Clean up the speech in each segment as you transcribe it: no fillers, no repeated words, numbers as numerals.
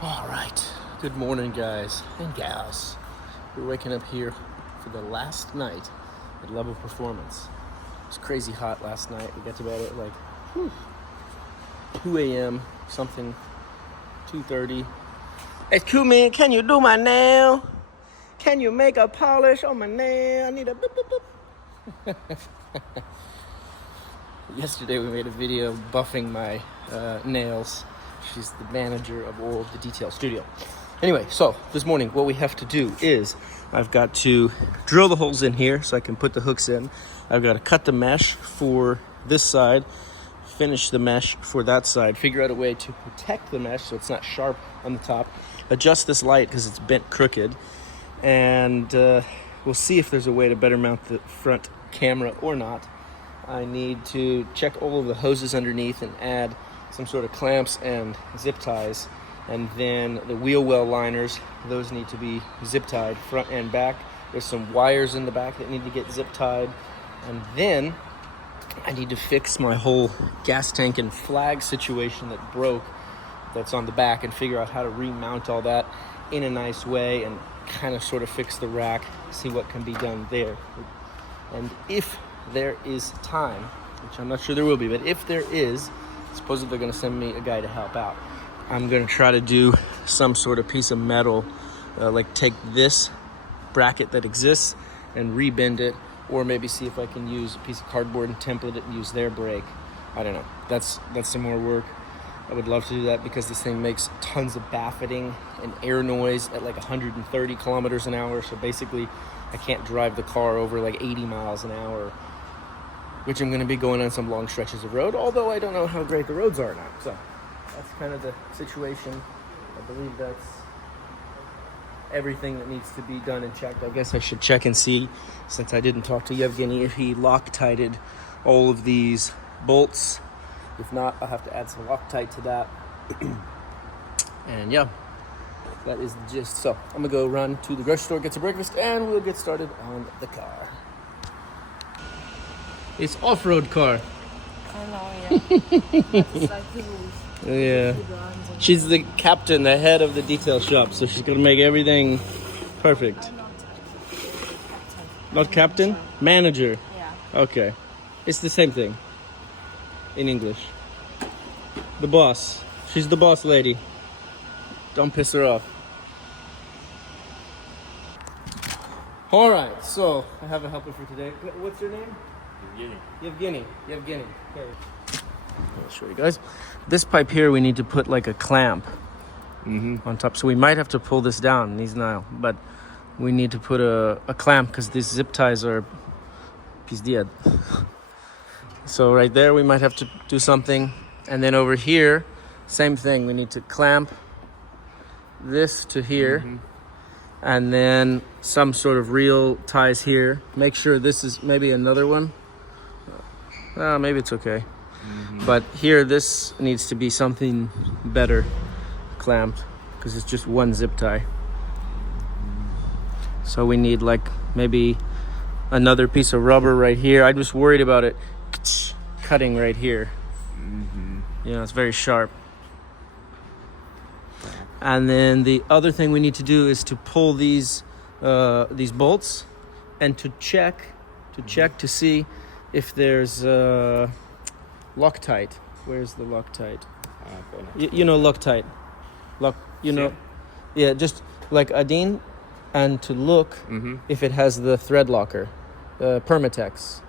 All right, good morning, guys and gals. We're waking up here for the last night at Level Performance. It was crazy hot last night. We got to bed at like 2 a.m. something, 2:30. Hey, cool man, can you do my nail? Can you make a polish on my nail? I need a boop, boop, boop. Yesterday we made a video buffing my nails. She's the manager of all of the detail studio. Anyway, so this morning what we have to do is I've got to drill the holes in here so I can put the hooks in. I've got to cut the mesh for this side, finish the mesh for that side, figure out a way to protect the mesh so it's not sharp on the top, adjust this light because it's bent crooked, and we'll see if there's a way to better mount the front camera or not. I need to check all of the hoses underneath and add some sort of clamps and zip ties, and then the wheel well liners, those need to be zip tied front and back. There's some wires in the back that need to get zip tied, and then I need to fix my whole gas tank and flag situation that broke, that's on the back, and figure out how to remount all that in a nice way and kind of sort of fix the rack, see what can be done there. And if there is time, which I'm not sure there will be, but if there is, supposedly they're going to send me a guy to help out. I'm going to try to do some sort of piece of metal, like take this bracket that exists and rebend it, or maybe see if I can use a piece of cardboard and template it and use their brake. I don't know. That's some more work. I would love to do that because this thing makes tons of buffeting and air noise at like 130 kilometers an hour. So basically, I can't drive the car over like 80 miles an hour, which I'm going to be going on some long stretches of road, although I don't know how great the roads are now. So that's kind of the situation. I believe that's everything that needs to be done and checked. I guess I should check and see, since I didn't talk to Yevgeny, if he Loctited all of these bolts. If not, I'll have to add some Loctite to that. And yeah, that is the gist. So I'm going to go run to the grocery store, get some breakfast, and we'll get started on the car. It's off-road car. I know, yeah. That's like the rules. Yeah. She's the captain, the head of the detail shop, so she's gonna make everything perfect. Not captain? Manager. Yeah. Okay. It's the same thing in English. The boss. She's the boss lady. Don't piss her off. Alright, so I have a helper for today. What's your name? Yevgeny. Okay. I'll show you guys. This pipe here, we need to put like a clamp on top. So we might have to pull this down, these now, but we need to put a clamp because these zip ties are pizdiad. So right there, we might have to do something. And then over here, same thing. We need to clamp this to here. And then some sort of reel ties here. Make sure this is maybe another one. Maybe it's okay. But here, this needs to be something better clamped because it's just one zip tie. So we need like maybe another piece of rubber right here. I'm just worried about it cutting right here. You know, it's very sharp. And then the other thing we need to do is to pull these bolts and to check to see if there's Loctite. Where's the Loctite? You know Loctite. Yeah, just like Adin, and to look if it has the thread locker, Permatex.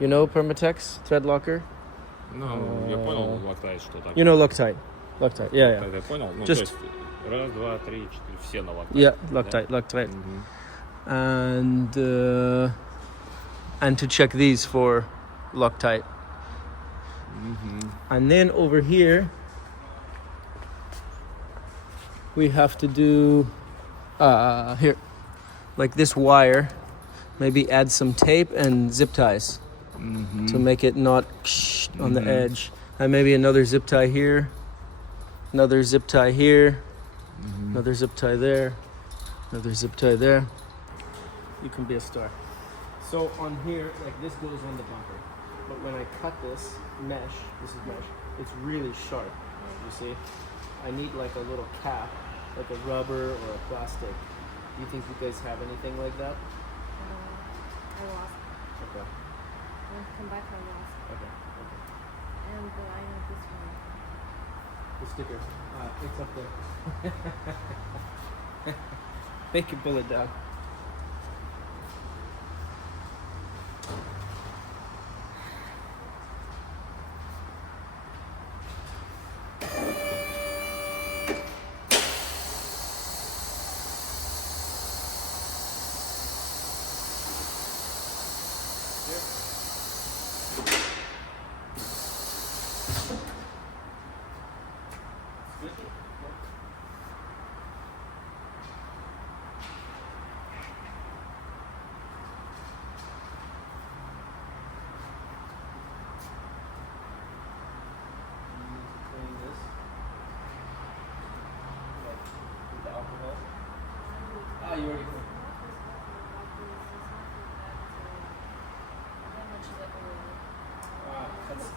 You know Permatex thread locker? Ну, я понял, Loctite, что такое. You know Loctite, yeah. Я понял, ну, Just, то есть, раз, два, три, четыре, все на Loctite. Yeah, Loctite. And to check these for Loctite. And then over here, we have to do here, like this wire, maybe add some tape and zip ties to make it not on the edge. And maybe another zip tie here, another zip tie here, another zip tie there, another zip tie there. You can be a star. So on here, like this goes on the bumper. But when I cut this mesh, it's really sharp, you see? I need like a little cap, like a rubber or a plastic. Do you think you guys have anything like that? I will ask. Okay. When I come back, I will ask. Okay. And the line of this one. The sticker. It's up there. Make it pull it down. Ah, you already cleaned.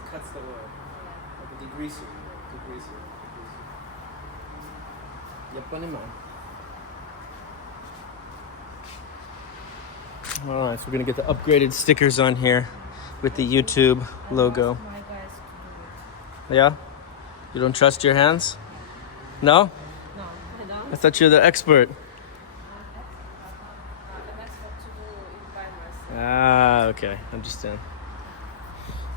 Cuts the oil. Like a degreaser. Ya pone mal. Alright, so we're gonna get the upgraded stickers on here with the YouTube logo. My guys to do Yeah? You don't trust your hands? No? it. No, I don't. I thought you're the expert. I'm expert to do it by myself. Ah, okay. Understand.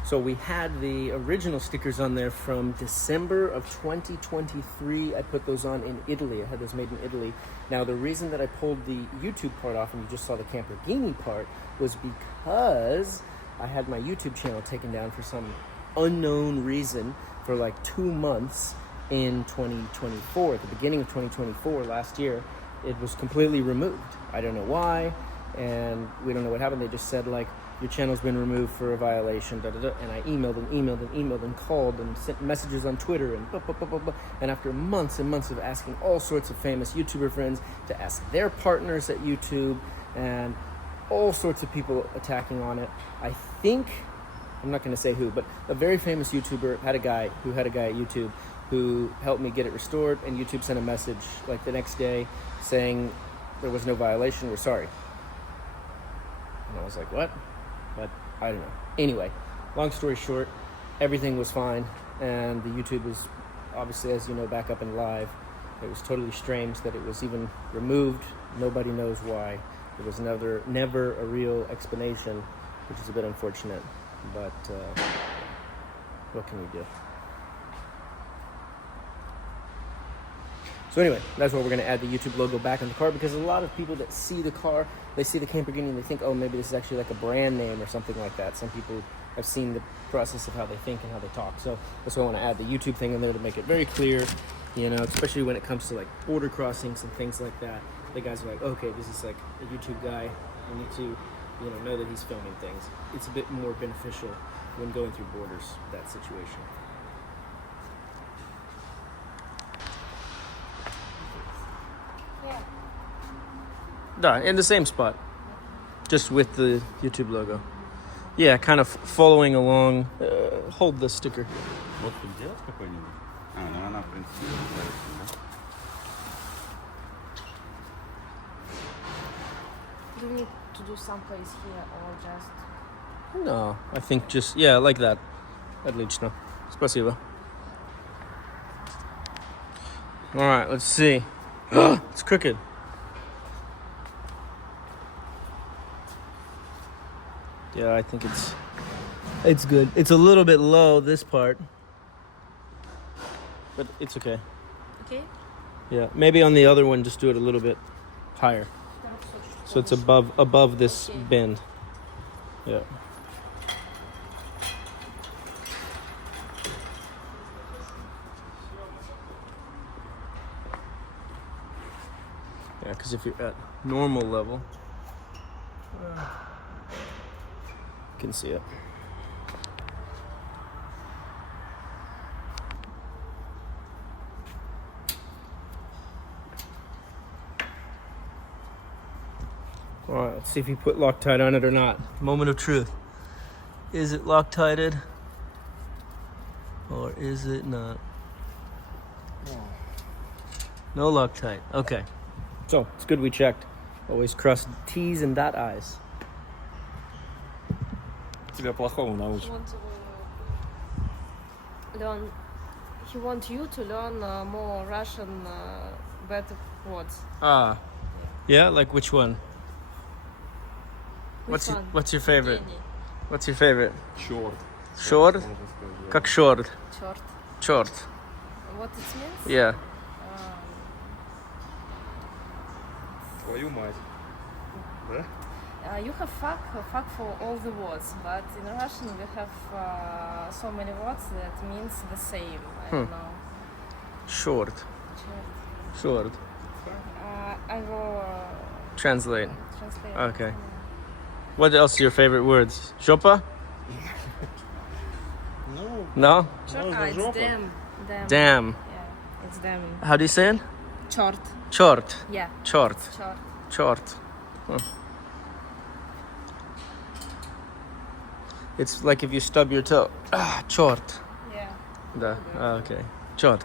So we had the original stickers on there from December of 2023. I put those on in Italy. I had those made in Italy. Now, the reason that I pulled the YouTube part off and you just saw the Camperghini part was because I had my YouTube channel taken down for some unknown reason for like 2 months in 2024. At the beginning of 2024, last year, it was completely removed. I don't know why, and we don't know what happened. They just said, like, your channel's been removed for a violation, da, da, da. And I emailed and called and sent messages on Twitter and blah, blah, blah, blah, blah. And after months and months of asking all sorts of famous YouTuber friends to ask their partners at YouTube and all sorts of people attacking on it, I think, I'm not going to say who, but a very famous YouTuber had a guy at YouTube who helped me get it restored, and YouTube sent a message like the next day saying there was no violation, we're sorry. And I was like, what? But I don't know. Anyway, long story short, everything was fine, and the YouTube is obviously, as you know, back up and live. It was totally strange that it was even removed. Nobody knows why. There was never a real explanation, which is a bit unfortunate. But what can we do? So anyway, that's why we're going to add the YouTube logo back on the car, because a lot of people that see the car, they see the Camperghini and they think, oh, maybe this is actually like a brand name or something like that. Some people have seen the process of how they think and how they talk. So that's why I want to add the YouTube thing in there to make it very clear, you know, especially when it comes to like border crossings and things like that. The guys are like, okay, this is like a YouTube guy. We need to, you know that he's filming things. It's a bit more beneficial when going through borders, that situation. Yeah. Done in the same spot, just with the YouTube logo. Yeah, kind of following along. Hold the sticker. Вот тут делать какой-нибудь? Ну она, в принципе, да? Do we need to do someplace here or just... No, I think just, yeah, like that. Отлично. Спасибо. All right, let's see. It's crooked. Yeah, I think it's good. It's a little bit low, this part, but it's okay. Okay? Yeah, maybe on the other one, just do it a little bit higher, so it's above this bend. Yeah. Yeah, because if you're at normal level, you can see it. All right, let's see if you put Loctite on it or not. Moment of truth. Is it Loctited or is it not? No Loctite. Okay. So it's good we checked. Always cross T's and dot I's. Тебя плохому научим. He want you to learn more Russian better words. Ah. Yeah, like which one? Which one? What's your favorite? Евгений. What's your favorite? Черт. Short? Можно сказать. Как short? Черт. Short. What it means? Yeah. Твою мать. Да? You have fuck for all the words, but in Russian we have so many words that means the same. I don't know. Short. Черт. Short. I will Translate. translate. Okay. What else are your favorite words? Shopa? Ну, No? Черт. Можно It's жопа. damn. Damn. Yeah, it's damn. How do you say it? Черт. Chort. Yeah. Chort. Черт. Chort. Huh. It's like if you stub your toe. Ah, chort. Yeah. Да. Okay. Chort.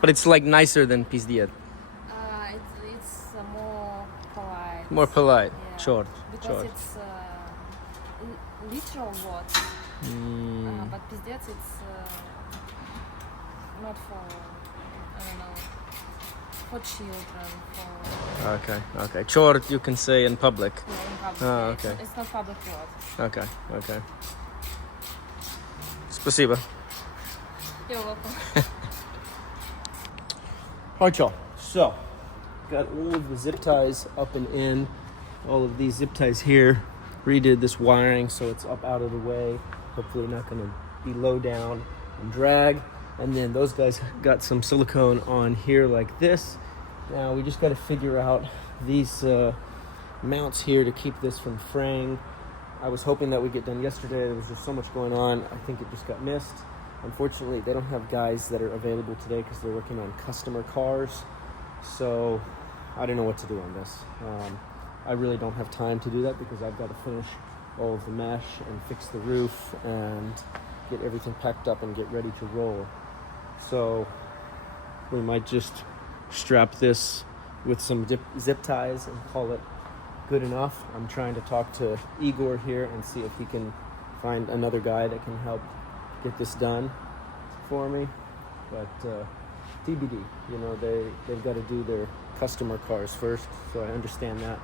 But it's like nicer than pizdiet. It's more polite. More polite. Yeah. Chort. Because Chort. it's literal word. But пиздец it's not for, I don't know, for children, for Okay. Okay. Chort you can say in public. in public. Ah, It's- okay. It's not public word. Okay. Okay. Спасибо. You're welcome. Alright, y'all. So, got all of the zip ties up and in. All of these zip ties here. Redid this wiring so it's up out of the way. Hopefully not going to be low down and drag. And then those guys got some silicone on here like this. Now we just got to figure out these mounts here to keep this from fraying. I was hoping that we'd get done yesterday. There was just so much going on. I think it just got missed. Unfortunately, they don't have guys that are available today because they're working on customer cars. So I don't know what to do on this. I really don't have time to do that because I've got to finish all of the mesh and fix the roof and get everything packed up and get ready to roll. So we might just strap this with some zip ties and call it good enough. I'm trying to talk to Igor here and see if he can find another guy that can help get this done for me. But TBD, you know, they've got to do their customer cars first, so I understand that.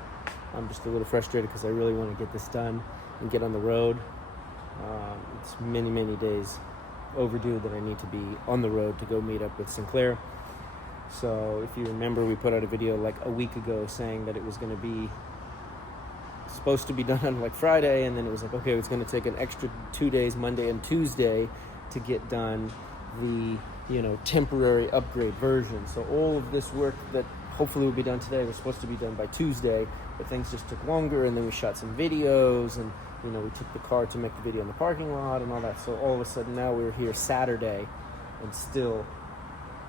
I'm just a little frustrated because I really want to get this done and get on the road. It's many, many days overdue that I need to be on the road to go meet up with Sinclair. So if you remember, we put out a video like a week ago saying that it was going to be supposed to be done on like Friday, and then it was like, okay, it's going to take an extra 2 days, Monday and Tuesday, to get done the, you know, temporary upgrade version. So all of this work that hopefully will be done today was supposed to be done by Tuesday, but things just took longer, and then we shot some videos, and, you know, we took the car to make the video in the parking lot and all that. So all of a sudden now we're here Saturday and still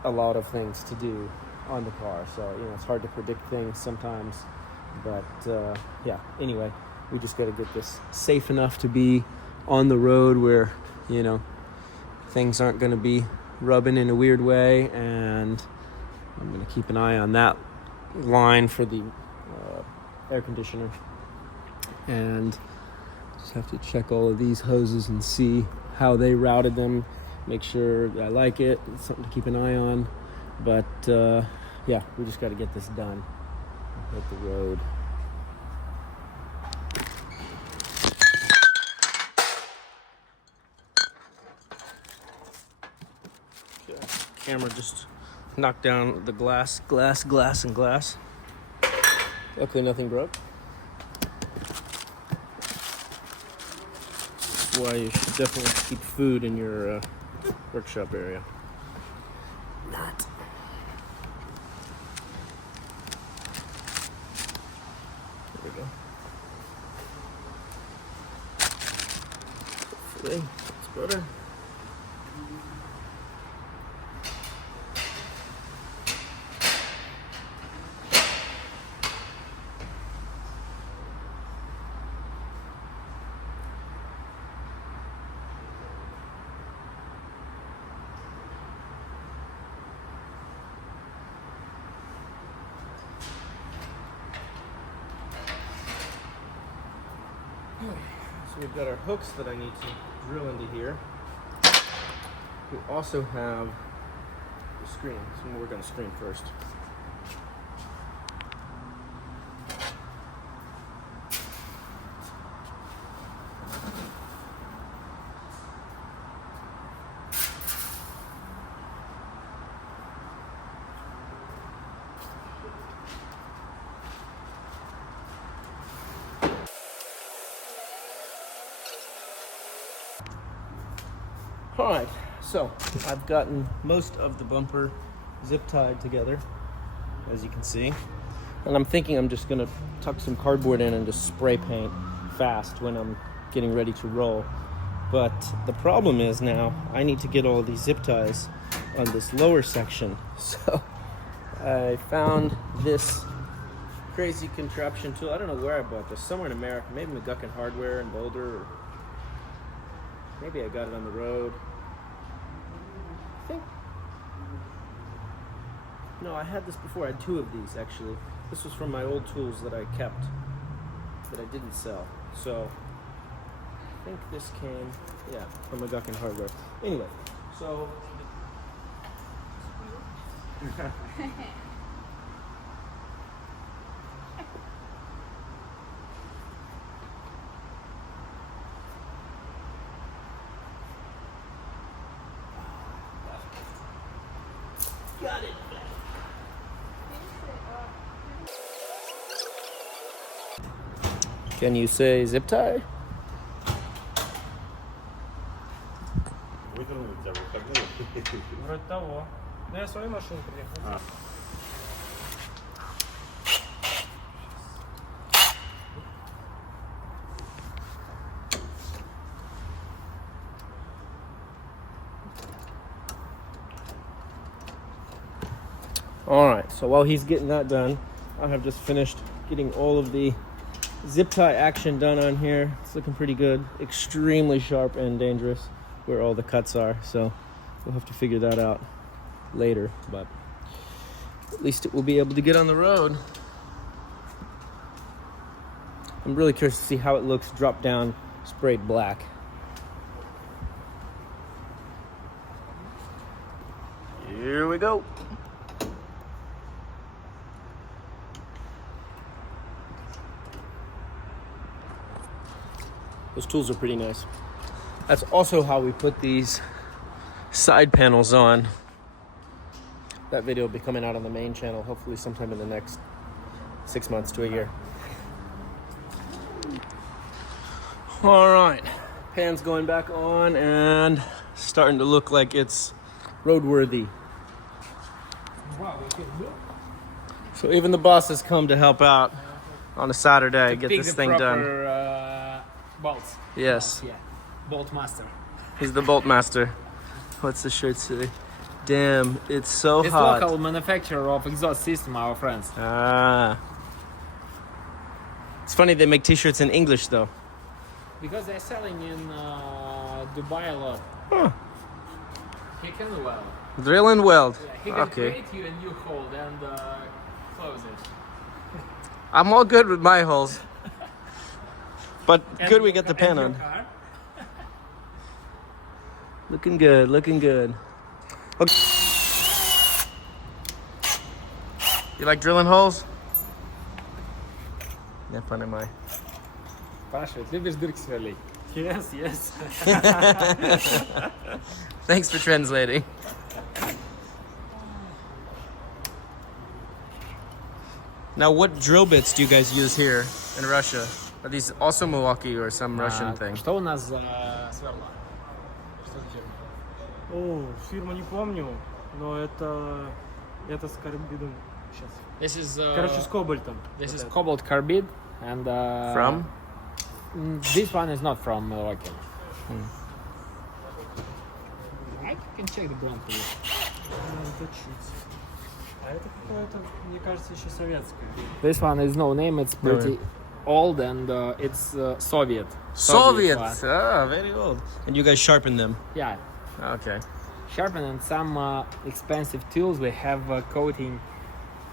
a lot of things to do on the car. So, you know, it's hard to predict things sometimes. But yeah, anyway, we just got to get this safe enough to be on the road where, you know, things aren't going to be rubbing in a weird way. And I'm going to keep an eye on that line for the air conditioner. And just have to check all of these hoses and see how they routed them. Make sure I like it. It's something to keep an eye on. But yeah, we just got to get this done. Hit the road. Okay. Camera just knocked down the glass. Luckily nothing broke. That's why you should definitely keep food in your workshop area. Not. There we go. Hopefully it's better. So we've got our hooks that I need to drill into here. We also have the screen. So we'll work on the screen first. All right, so I've gotten most of the bumper zip tied together, as you can see. And I'm thinking I'm just gonna tuck some cardboard in and just spray paint fast when I'm getting ready to roll. But the problem is now I need to get all of these zip ties on this lower section. So I found this crazy contraption tool. I don't know where I bought this, somewhere in America, maybe McGuckin Hardware in Boulder, or maybe I got it on the road. I think. No, I had this before. I had two of these actually. This was from my old tools that I kept, that I didn't sell. So I think this came, yeah, from McGuckin Hardware. Anyway, so. Got it. Can you say zip tie? Вытянул тебя, выходил. Вроде того. Ну я свою машину приехал. All right, so while he's getting that done, I have just finished getting all of the zip tie action done on here. It's looking pretty good. Extremely sharp and dangerous where all the cuts are, so we'll have to figure that out later, but at least it will be able to get on the road. I'm really curious to see how it looks drop down sprayed black. Here we go. Those tools are pretty nice. That's also how we put these side panels on. That video will be coming out on the main channel, hopefully sometime in the next 6 months to a year. All right, pan's going back on and starting to look like it's roadworthy. So even the boss has come to help out on a Saturday, get this thing done. Bolts. Yes. Yeah. Bolt master. He's the bolt master. What's the shirt say? Damn, it's so It's hot. local manufacturer of exhaust system, our friends. Ah. It's funny they make t-shirts in English though. Because they're selling in Dubai a lot. Huh. He can weld. Drill and weld. Yeah, he can Okay. create you a new hole and close it. I'm all good with my holes. But And good we your get the ca- pan and on. your car. Looking good, looking good. Okay. You like drilling holes? Yeah, fun am I. Спрашивает, любишь дырки сверлить? Yes, yes. Thanks for translating. Now, what drill bits do you guys use here in Russia? Are these also Milwaukee or some Russian thing? Что у нас за сверла? Что за фирма? О, фирму не помню, но это с карбидом сейчас. This is Короче, с кобальтом. this Вот is это. cobalt carbide and From? This one is not from Milwaukee. I can check the brand for you. Это чуть. А это какое-то, мне кажется, еще советское. This one is no name. It's pretty old and it's Soviet. Soviet. one. Ah, very old. And you guys sharpen them. Yeah, Okay. sharpen and some expensive tools. We have coating.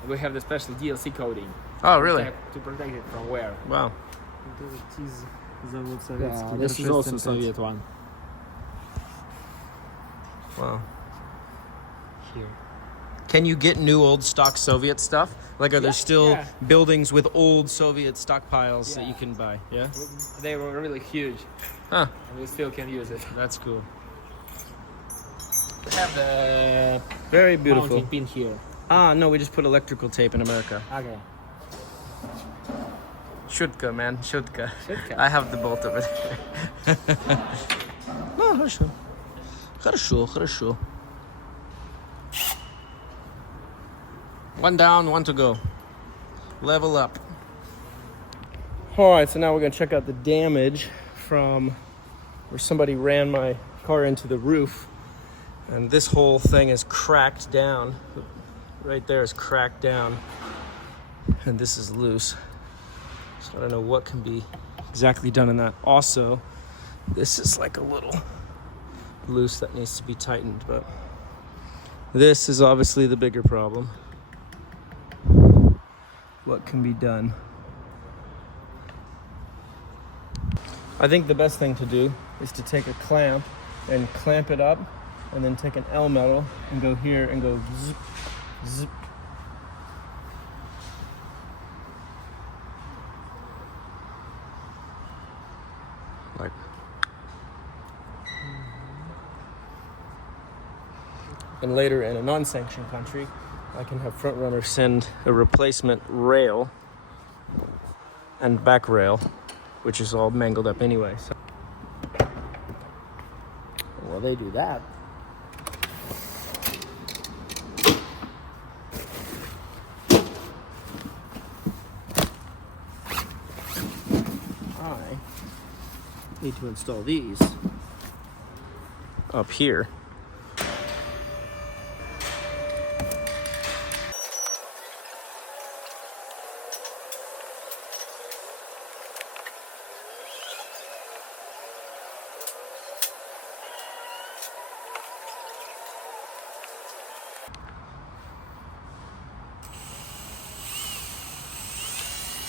We have the special DLC coating. Oh, really? To protect it from wear. Wow. Вот этот из Завод Yeah, советский. this is also R6 M5. Soviet one. Wow. Here. Can you get new old stock Soviet stuff? Like, are there still yeah. buildings with old Soviet stockpiles that you Yeah. can buy? Yeah? They were really huge, Huh. and we still can use it. That's cool. We have the Very beautiful. mounting pin here. Ah, no, we just put electrical tape in America. Okay. Shutka, man. Shutka. Shutka. I have the bolt over there. Ну, хорошо. Хорошо, хорошо. One down, one to go. Level up. All right, so now we're gonna check out the damage from where somebody ran my car into the roof. And this whole thing is cracked down. Right there is cracked down. And this is loose. So I don't know what can be exactly done in that. Also, this is like a little loose that needs to be tightened, but this is obviously the bigger problem. What can be done? I think the best thing to do is to take a clamp and clamp it up, and then take an L metal and go here and go zip, zip. Like. And later in a non-sanctioned country, I can have front runners send a replacement rail and back rail, which is all mangled up anyway. So, well, they do that. I need to install these up here.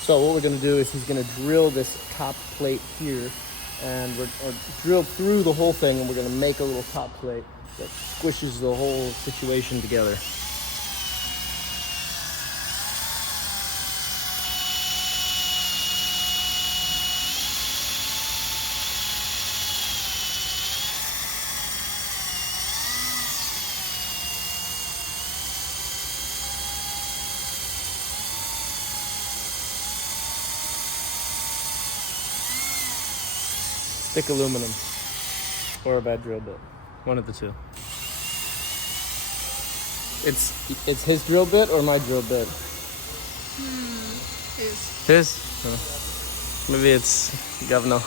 So what we're going to do is he's going to drill this top plate here, and or drill through the whole thing, and we're going to make a little top plate that squishes the whole situation together. Thick aluminum or a bad drill bit, one of the two. It's his drill bit or my drill bit? His? Oh. Maybe it's govno.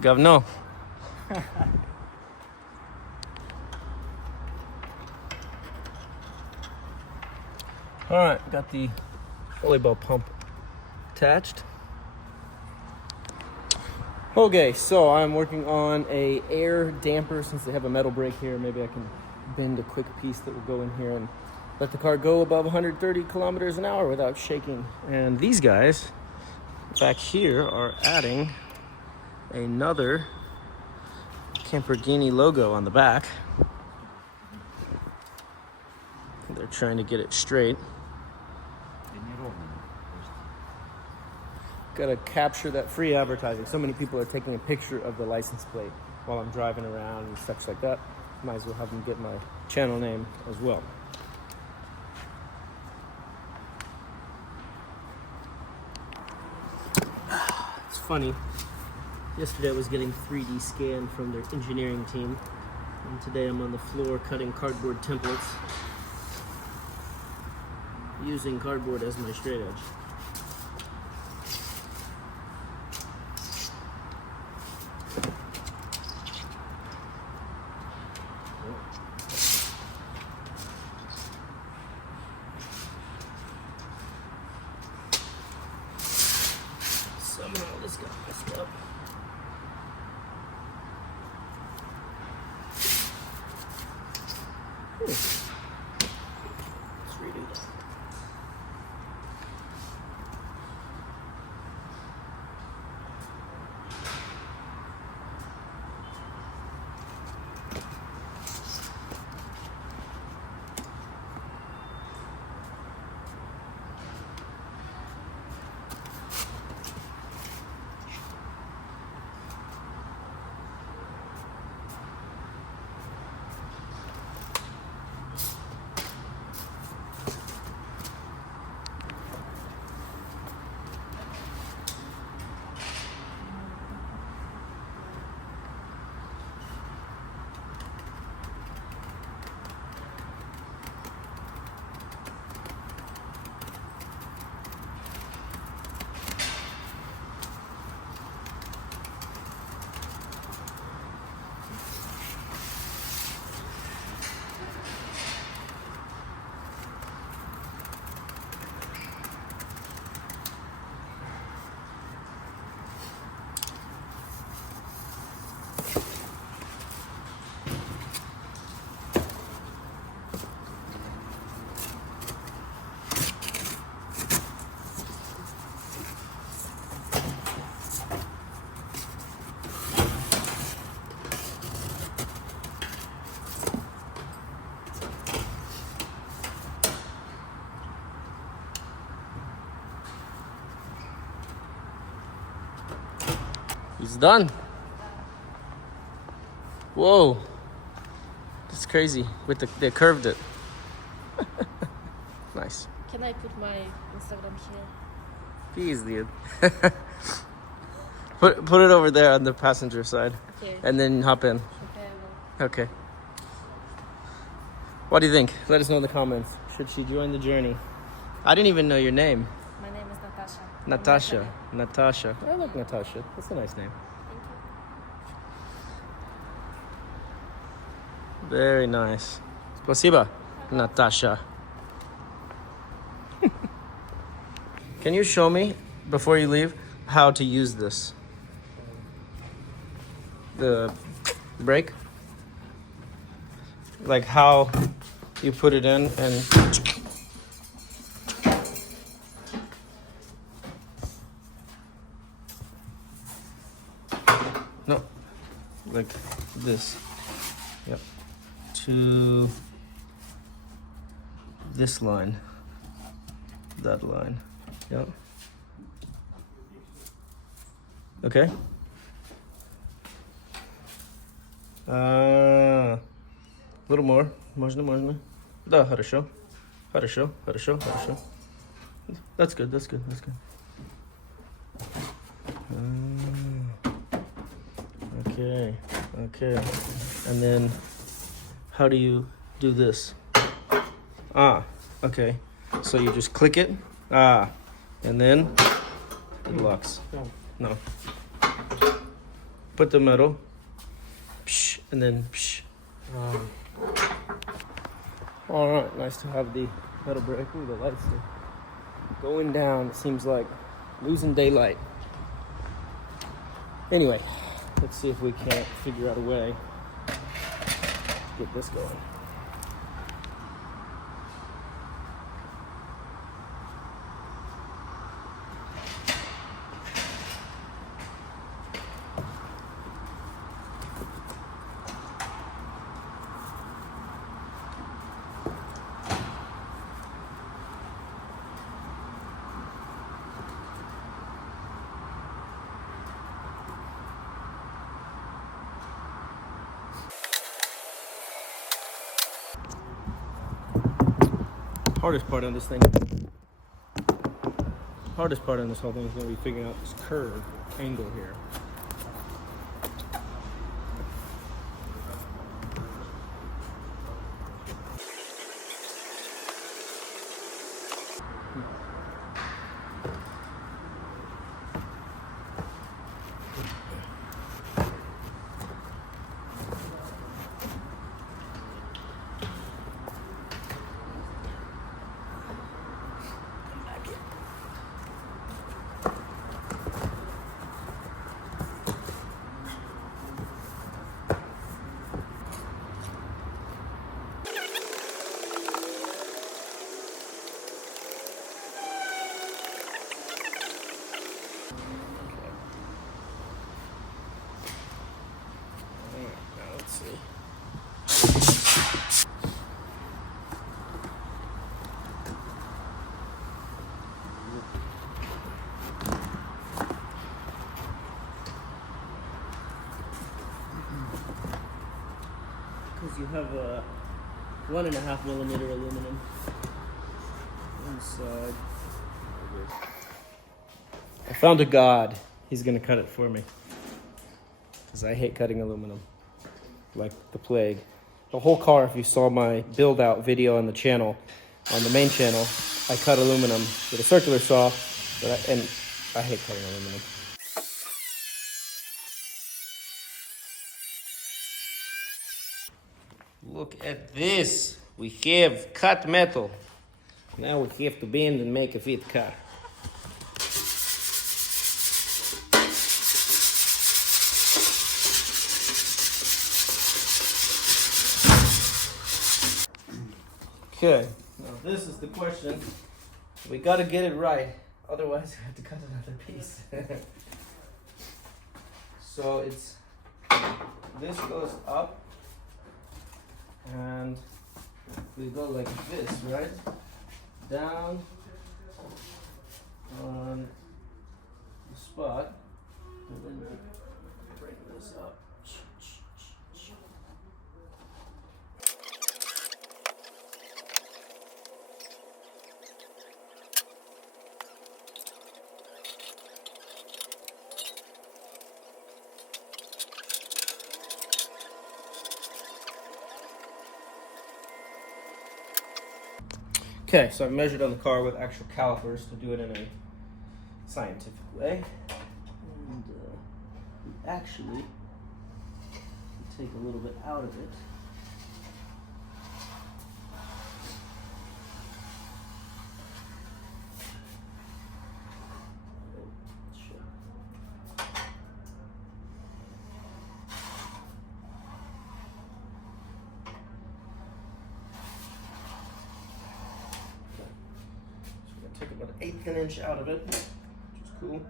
Govno. All right, got the volleyball pump attached. Okay, so I'm working on a air damper. Since they have a metal brake here, maybe I can bend a quick piece that will go in here and let the car go above 130 kilometers an hour without shaking. And these guys back here are adding another Camperghini logo on the back. They're trying to get it straight. Gotta capture that free advertising. So many people are taking a picture of the license plate while I'm driving around and such like that. Might as well have them get my channel name as well. It's funny. Yesterday I was getting 3D scanned from their engineering team, and today I'm on the floor cutting cardboard templates using cardboard as my straight edge. Somehow this got messed up. It's 3D. done. Whoa. That's crazy. They curved it. Nice. Can I put my Instagram here? Please, dude. Put it over there on the passenger side. Okay. And then hop in. Okay, I will. Okay. What do you think? Let us know in the comments. Should she join the journey? I didn't even know your name. My name is Natasha. Natasha. Natasha. I like Natasha. That's a nice name. Thank you. Very nice. Спасибо, Natasha. Can you show me, before you leave, how to use this? The brake? Like how you put it in and... No, like this. Yep. To this line. That line. Yep. Okay. A little more. Можно. Да, хорошо. Хорошо. That's good. Okay. And then, how do you do this? Okay. So you just click it. And then it locks. No. Put the metal. Psh, and then psh. All right. Nice to have the metal brake. Ooh, the lights are going down. It seems like losing daylight. Anyway, let's see if we can't figure out a way to get this going. Hardest part on this thing. Hardest part on this whole thing is going to be figuring out this curve angle here. Because you have a 1.5 millimeter aluminum inside. I found a god. He's gonna cut it for me. Because I hate cutting aluminum. Like the plague. The whole car, if you saw my build out video on the channel, on the main channel, I cut aluminum with a circular saw, and I hate cutting aluminum. Look at this. We have cut metal. Now we have to bend and make a fit car. Okay, now this is the question. We gotta get it right, otherwise we have to cut another piece. So this goes up, and we go like this, right? Down on the spot, and then Okay, so I measured on the car with actual calipers to do it in a scientific way. And we actually take a little bit out of it. Take about 1/8 of an inch out of it, which is cool.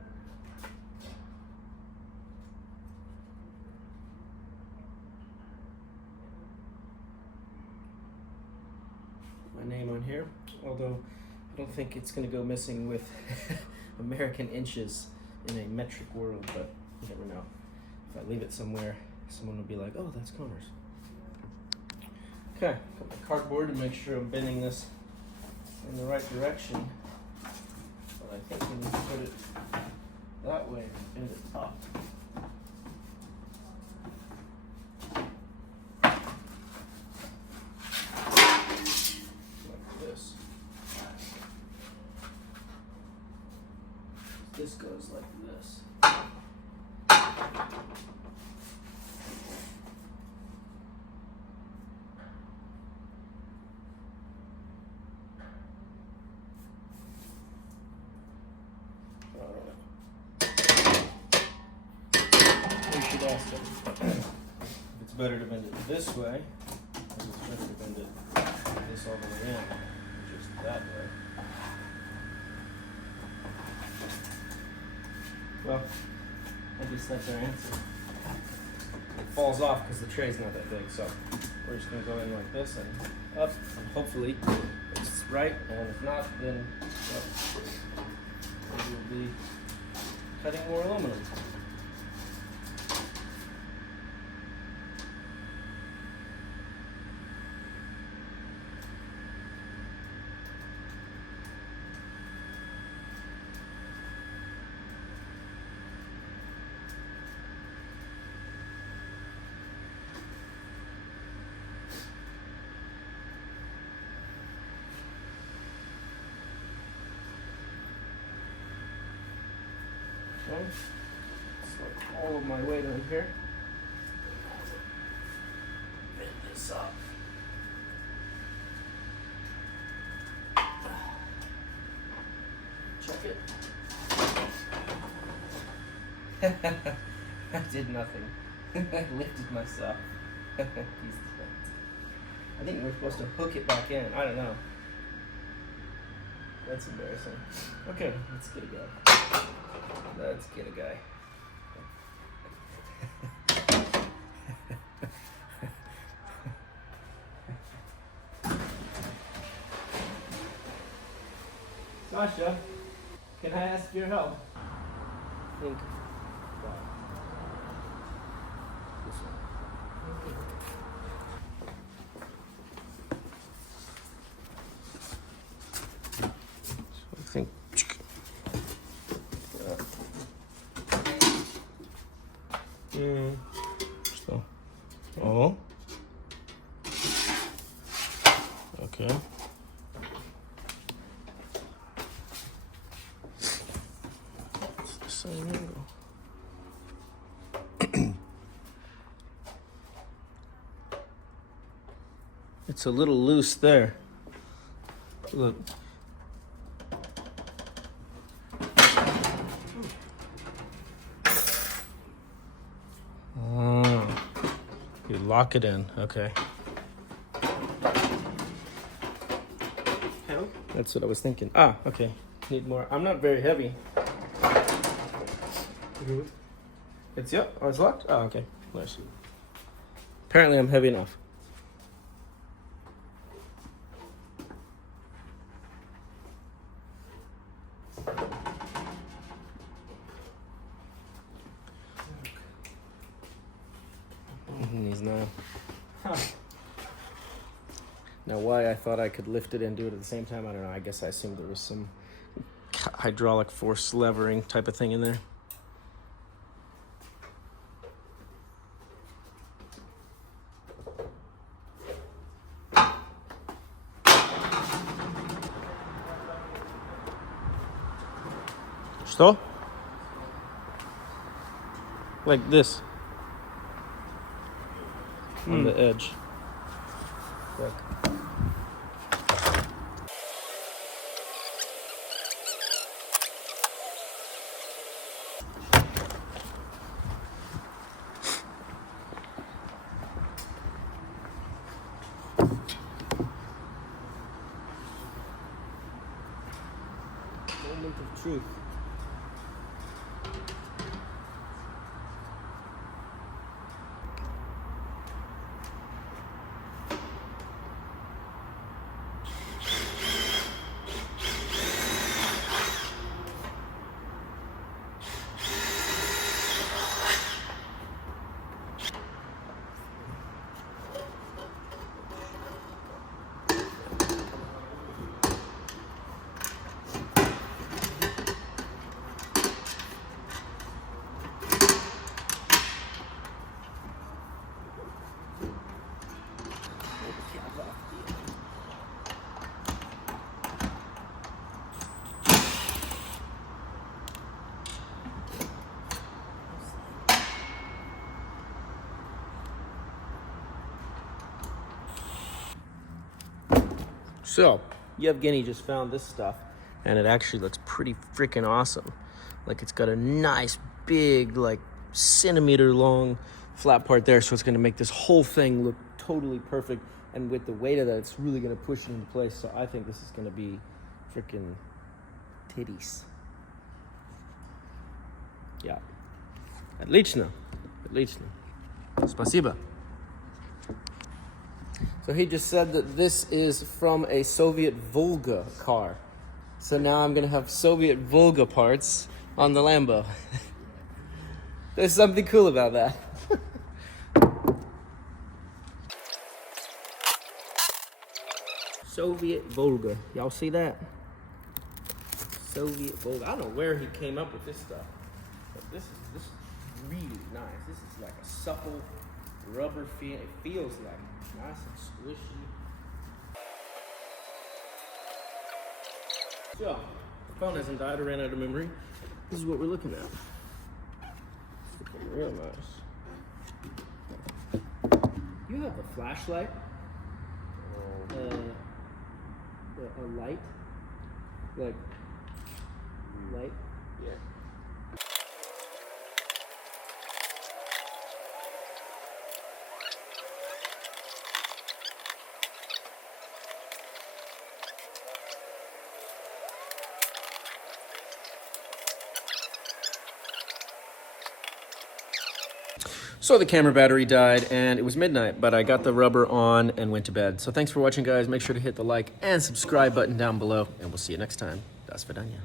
My name on here, although I don't think it's going to go missing with American inches in a metric world, but you never know. If I leave it somewhere, someone will be like, oh, that's Connor's. Okay, got my cardboard to make sure I'm bending this in the right direction. But I think we need to put it that way and bend it up. Like this. This goes like this. Should ask them if it's better to bend it this way, or if it's better to bend it this all the way in, or just that way. Well, I guess that's our answer. It falls off because the tray's not that big, so we're just going to go in like this and up, and hopefully it's right, and if not, then well, we will be cutting more aluminum. Okay. It's like all of my weight on here. Bend this up. Check it. I did nothing. I lifted myself. I think we're supposed to hook it back in. I don't know. That's embarrassing. Okay, let's get a guy. Let's get a guy. Sasha, can I ask your help? Think. This one. So I think. So. Oh. Okay. It's the same angle. It's a little loose there. Look. Oh. You lock it in. Okay. Help? That's what I was thinking. Ah, okay. Need more. I'm not very heavy. Good. It's oh, it's locked? Oh, okay. Nice. Apparently I'm heavy enough. He's now. Now, why I thought I could lift it and do it at the same time, I don't know. I guess I assumed there was some hydraulic force levering type of thing in there. Что? Like this. On the edge. Look. Moment of truth. So, Yevgeny just found this stuff, and it actually looks pretty freaking awesome. Like, it's got a nice, big, like, centimeter long flat part there, so it's gonna make this whole thing look totally perfect, and with the weight of that, it's really gonna push it into place, so I think this is gonna be freaking titties. Yeah. Отлично. Отлично. Спасибо. So he just said that this is from a Soviet Volga car. So now I'm gonna have Soviet Volga parts on the Lambo. There's something cool about that. Soviet Volga. Y'all see that? Soviet Volga. I don't know where he came up with this stuff. But this is really nice. This is like a supple rubber feel. It feels like nice and squishy. So, the phone hasn't died or ran out of memory. This is what we're looking at. It's looking real nice. You have a flashlight, a light, like light. Yeah. So the camera battery died and it was midnight, but I got the rubber on and went to bed. So thanks for watching, guys. Make sure to hit the like and subscribe button down below, and we'll see you next time. Das Vidania.